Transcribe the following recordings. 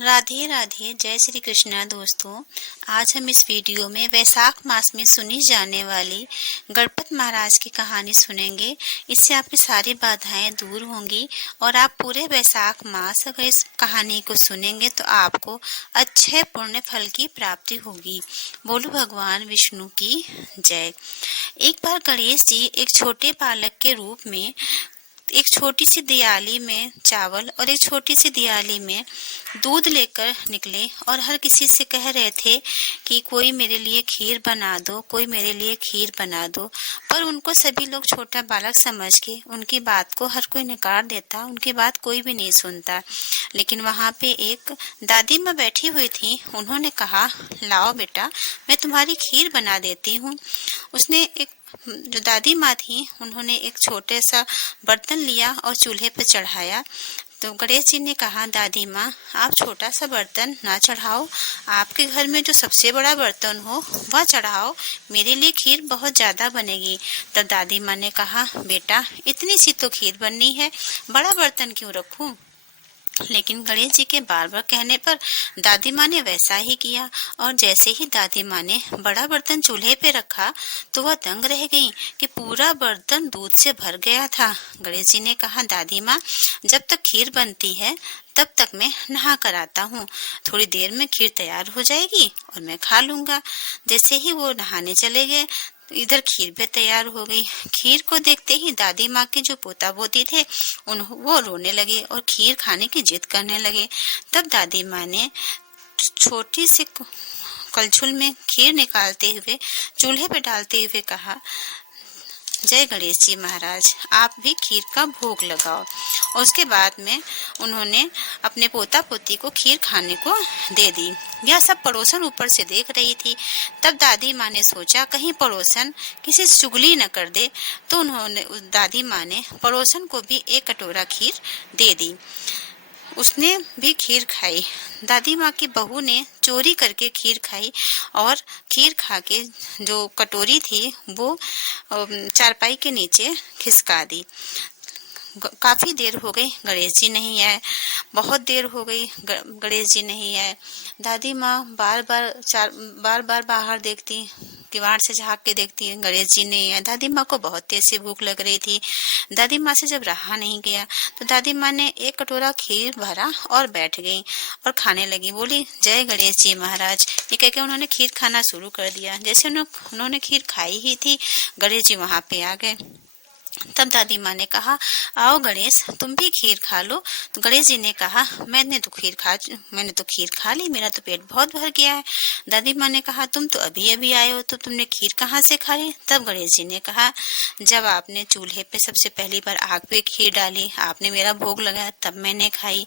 राधे राधे, जय श्री कृष्णा। दोस्तों, आज हम इस वीडियो में वैशाख मास में सुनी जाने वाली गणपत महाराज की कहानी सुनेंगे। इससे आपकी सारी बाधाएं दूर होंगी और आप पूरे वैशाख मास अगर इस कहानी को सुनेंगे तो आपको अच्छे पुण्य फल की प्राप्ति होगी। बोलो भगवान विष्णु की जय। एक बार गणेश जी एक छोटे बालक के रूप में एक छोटी सी दियाली में चावल और एक छोटी सी दियाली में दूध लेकर निकले और हर किसी से कह रहे थे कि कोई मेरे लिए खीर बना दो, कोई मेरे लिए खीर बना दो। पर उनको सभी लोग छोटा बालक समझ के उनकी बात को हर कोई नकार देता, उनकी बात कोई भी नहीं सुनता। लेकिन वहाँ पे एक दादी माँ बैठी हुई थी। उन्होंने कहा, लाओ बेटा, मैं तुम्हारी खीर बना देती हूँ। उसने जो दादी माँ थी, उन्होंने एक छोटे सा बर्तन लिया और चूल्हे पर चढ़ाया। तो गणेश जी ने कहा, दादी माँ, आप छोटा सा बर्तन ना चढ़ाओ, आपके घर में जो सबसे बड़ा बर्तन हो वह चढ़ाओ, मेरे लिए खीर बहुत ज़्यादा बनेगी। तब दादी माँ ने कहा, बेटा, इतनी सी तो खीर बननी है, बड़ा बर्तन क्यों रखूं? लेकिन गणेश जी के बार बार कहने पर दादी माँ ने वैसा ही किया और जैसे ही दादी माँ ने बड़ा बर्तन चूल्हे पे रखा तो वह दंग रह गई कि पूरा बर्तन दूध से भर गया था। गणेश जी ने कहा, दादी माँ, जब तक खीर बनती है तब तक मैं नहा कर आता हूँ, थोड़ी देर में खीर तैयार हो जाएगी और मैं खा लूंगा। जैसे ही वो नहाने चले गए इधर खीर भी तैयार हो गई। खीर को देखते ही दादी माँ के जो पोता पोती थे वो रोने लगे और खीर खाने की जिद करने लगे। तब दादी माँ ने छोटी सी कलछुल में खीर निकालते हुए चूल्हे पे डालते हुए कहा, जय गणेश जी महाराज, आप भी खीर का भोग लगाओ। और उसके बाद में उन्होंने अपने पोता पोती को खीर खाने को दे दी। यह सब पड़ोसन ऊपर से देख रही थी। तब दादी माँ ने सोचा कहीं पड़ोसन किसी चुगली न कर दे, तो दादी माँ ने पड़ोसन को भी एक कटोरा खीर दे दी। उसने भी खीर खाई। दादी माँ की बहू ने चोरी करके खीर खाई और खीर खा के जो कटोरी थी वो चारपाई के नीचे खिसका दी। काफी देर हो गई, गणेश जी नहीं आए। बहुत देर हो गई, गणेश जी नहीं आए। दादी माँ बार बार बाहर देखती, किवाड़ से झांक के देखती, गणेश जी नहीं आए। दादी माँ को बहुत तेज से भूख लग रही थी। दादी माँ से जब रहा नहीं गया तो दादी माँ ने एक कटोरा खीर भरा और बैठ गई और खाने लगी। बोली, जय गणेश जी महाराज। ये कह के उन्होंने खीर खाना शुरू कर दिया। जैसे उन्होंने खीर खाई ही थी, गणेश जी वहां पे आ गए। तब दादी माँ ने कहा, आओ गणेश, तुम भी खीर खा लो। तो गणेश जी ने कहा, मैंने तो खीर खा ली, मेरा तो पेट बहुत भर गया है। दादी माँ ने कहा, तुम तो अभी अभी आए हो तो तुमने खीर कहाँ से खाई? तब गणेश जी ने कहा, जब आपने चूल्हे पे सबसे पहली बार आग पे खीर डाली, आपने मेरा भोग लगाया, तब मैंने खाई।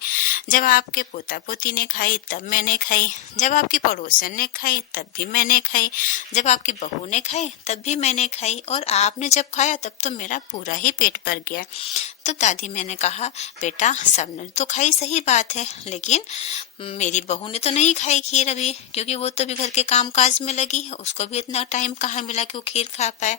जब आपके पोता पोती ने खाई तब मैंने खाई। जब आपकी पड़ोसन ने खाई तब भी मैंने खाई। जब आपकी बहू ने खाई तब भी मैंने खाई और आपने जब खाया तब तो मेरा पूरा ही पेट भर गया। तो दादी मैंने कहा, बेटा, सबने तो खाई, सही बात है, लेकिन मेरी बहू ने तो नहीं खाई खीर अभी, क्योंकि वो तो भी घर के काम काज में लगी है, उसको भी इतना टाइम कहाँ मिला कि वो खीर खा पाए।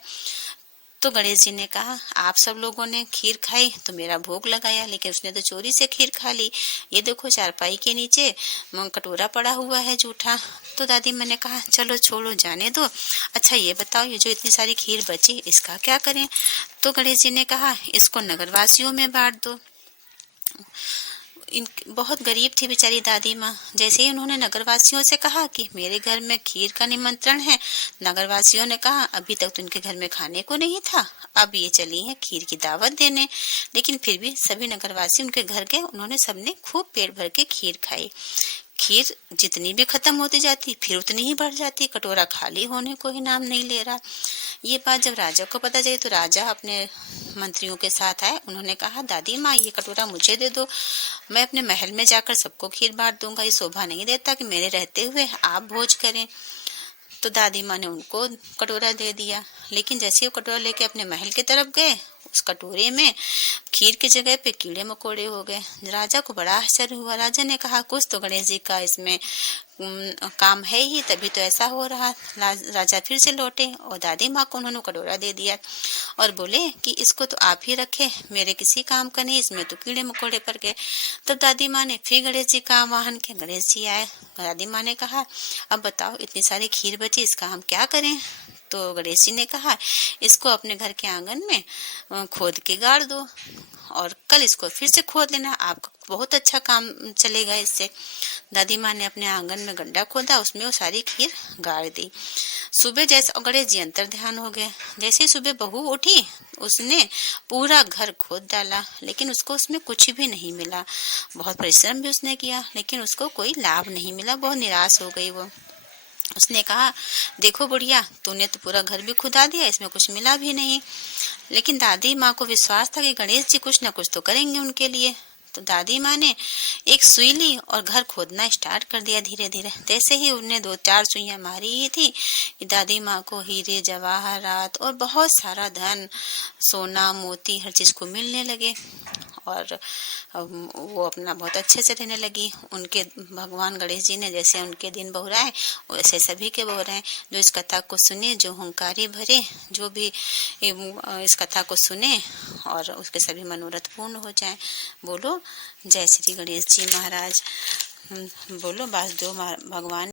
तो गणेश जी ने कहा, आप सब लोगों ने खीर खाई तो मेरा भोग लगाया, लेकिन उसने तो चोरी से खीर खा ली। ये देखो, चारपाई के नीचे कटोरा पड़ा हुआ है जूठा। तो दादी मैंने कहा, चलो छोड़ो, जाने दो। अच्छा ये बताओ, ये जो इतनी सारी खीर बची इसका क्या करें? तो गणेश जी ने कहा, इसको नगरवासियों में बांट दो। बहुत गरीब थी बेचारी दादी माँ। जैसे ही उन्होंने नगरवासियों से कहा कि मेरे घर में खीर का निमंत्रण है, नगरवासियों ने कहा, अभी तक तो उनके घर में खाने को नहीं था, अब ये चली है खीर की दावत देने। लेकिन फिर भी सभी नगरवासी उनके घर गए, उन्होंने सबने खूब पेट भर के खीर खाई। खीर जितनी भी खत्म होती जाती फिर उतनी ही बढ़ जाती, कटोरा खाली होने को ही नाम नहीं ले रहा। ये बात जब राजा को पता चली तो राजा अपने मंत्रियों के साथ आए। उन्होंने कहा, दादी माँ, ये कटोरा मुझे दे दो, मैं अपने महल में जाकर सबको खीर बांट दूंगा। ये शोभा नहीं देता कि मेरे रहते हुए आप भोज करें। तो दादी माँ ने उनको कटोरा दे दिया। लेकिन जैसे वो कटोरा लेके अपने महल की तरफ गए, उस कटोरे में खीर की जगह पे कीड़े मकोड़े हो गए। राजा को बड़ा आश्चर्य हुआ। राजा ने कहा कुछ तो गणेश जी का इसमें काम है ही, तभी तो ऐसा हो रहा। राजा फिर से लौटे और दादी माँ को उन्होंने कटोरा दे दिया और बोले कि इसको तो आप ही रखे, मेरे किसी काम का नहीं, इसमें तो कीड़े मकोड़े पड़ गए। तब दादी माँ ने फिर गणेश जी का आवाहन किया। गणेश जी आए। दादी माँ ने कहा अब बताओ इतनी सारी खीर बची, इसका हम क्या करें? तो गणेश जी ने कहा इसको अपने घर के आंगन में खोद के गाड़ दो और कल इसको फिर से खोद लेना, आपका बहुत अच्छा काम चलेगा इससे। दादी माँ ने अपने आंगन में गड्ढा खोदा, उसमें वो सारी खीर गाड़ दी। सुबह जैसे गणेश जी अंतर ध्यान हो गए। जैसे ही सुबह बहू उठी उसने पूरा घर खोद डाला, लेकिन उसको उसमें कुछ भी नहीं मिला। बहुत परिश्रम भी उसने किया लेकिन उसको कोई लाभ नहीं मिला। बहुत निराश हो गई वो। उसने कहा देखो बुढ़िया, तूने तो पूरा घर भी खुदा दिया, इसमें कुछ मिला भी नहीं। लेकिन दादी माँ को विश्वास था कि गणेश जी कुछ न कुछ तो करेंगे उनके लिए। तो दादी माँ ने एक सुई ली और घर खोदना स्टार्ट कर दिया धीरे धीरे। जैसे ही उन्हें 2-4 सुइयां मारी ही थी कि दादी माँ को हीरे जवाहरात और बहुत सारा धन, सोना मोती हर चीज को मिलने लगे और वो अपना बहुत अच्छे से रहने लगी। उनके भगवान गणेश जी ने जैसे उनके दिन बहुराए वैसे सभी के बहुराए। जो इस कथा को सुने, जो हुंकारी भरे, जो भी इस कथा को सुने और उसके सभी मनोरथ पूर्ण हो जाए। बोलो जय श्री गणेश जी महाराज। बोलो वासुदेव भगवान।